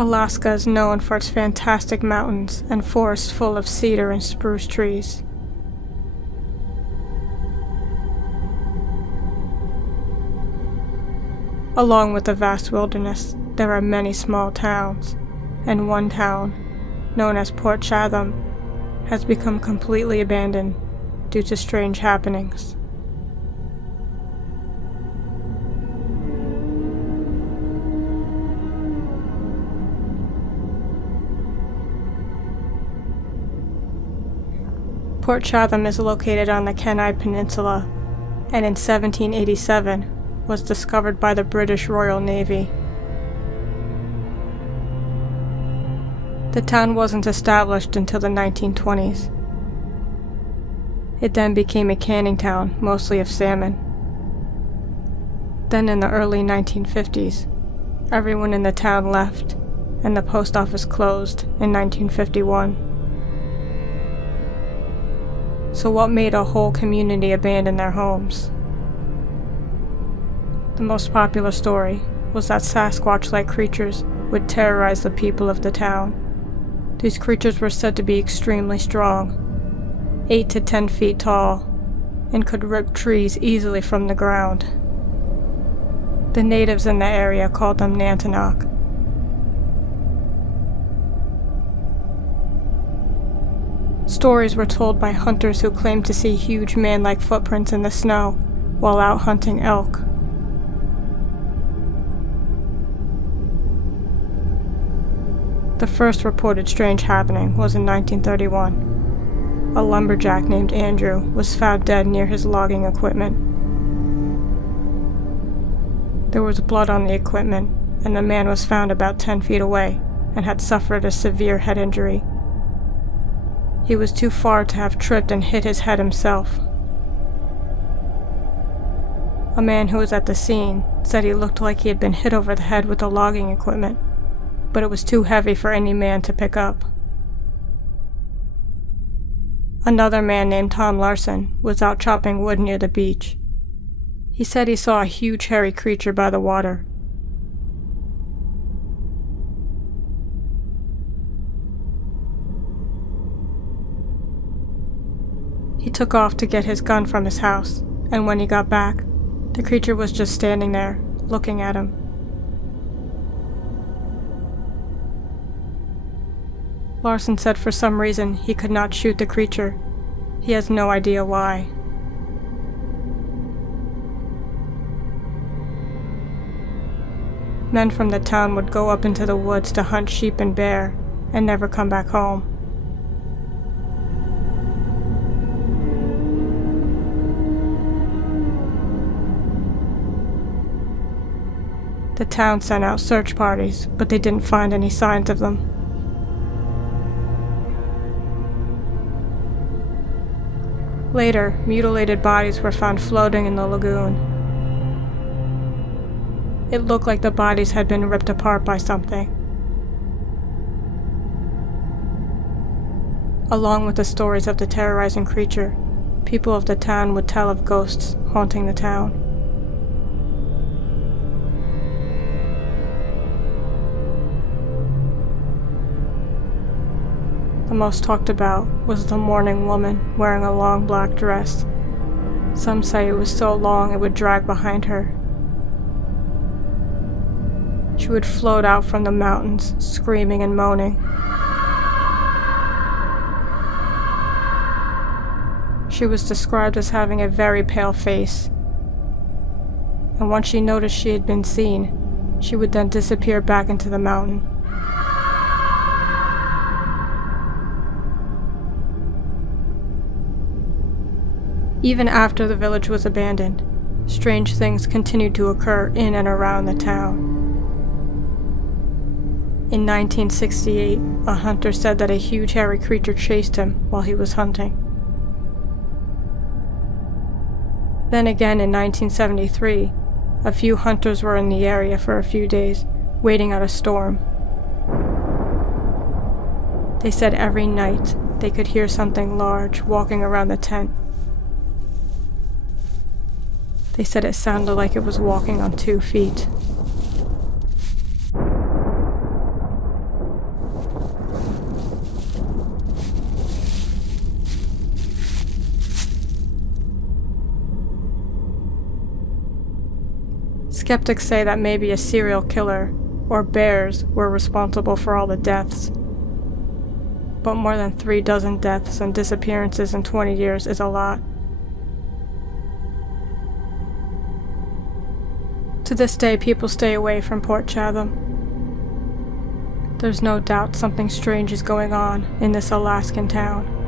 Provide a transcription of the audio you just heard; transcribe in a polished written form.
Alaska is known for its fantastic mountains and forests full of cedar and spruce trees. Along with the vast wilderness, there are many small towns, and one town, known as Port Chatham, has become completely abandoned due to strange happenings. Port Chatham is located on the Kenai Peninsula, and in 1787 was discovered by the British Royal Navy. The town wasn't established until the 1920s. It then became a canning town, mostly of salmon. Then in the early 1950s, everyone in the town left, and the post office closed in 1951. So what made a whole community abandon their homes? The most popular story was that Sasquatch-like creatures would terrorize the people of the town. These creatures were said to be extremely strong, 8 to 10 feet tall, and could rip trees easily from the ground. The natives in the area called them Nantiinaq. Stories were told by hunters who claimed to see huge man-like footprints in the snow while out hunting elk. The first reported strange happening was in 1931. A lumberjack named Andrew was found dead near his logging equipment. There was blood on the equipment, and the man was found about 10 feet away and had suffered a severe head injury. He was too far to have tripped and hit his head himself. A man who was at the scene said he looked like he had been hit over the head with the logging equipment, but it was too heavy for any man to pick up. Another man named Tom Larson was out chopping wood near the beach. He said he saw a huge hairy creature by the water. He took off to get his gun from his house, and when he got back, the creature was just standing there, looking at him. Larson said for some reason he could not shoot the creature. He has no idea why. Men from the town would go up into the woods to hunt sheep and bear, and never come back home. The town sent out search parties, but they didn't find any signs of them. Later, mutilated bodies were found floating in the lagoon. It looked like the bodies had been ripped apart by something. Along with the stories of the terrorizing creature, people of the town would tell of ghosts haunting the town. The most talked about was the mourning woman wearing a long black dress. Some say it was so long it would drag behind her. She would float out from the mountains, screaming and moaning. She was described as having a very pale face, and once she noticed she had been seen, she would then disappear back into the mountain. Even after the village was abandoned, strange things continued to occur in and around the town. In 1968, a hunter said that a huge hairy creature chased him while he was hunting. Then again in 1973, a few hunters were in the area for a few days, waiting out a storm. They said every night they could hear something large walking around the tent. They said it sounded like it was walking on 2 feet. Skeptics say that maybe a serial killer or bears were responsible for all the deaths. But more than 36 deaths and disappearances in 20 years is a lot. To this day, people stay away from Port Chatham. There's no doubt something strange is going on in this Alaskan town.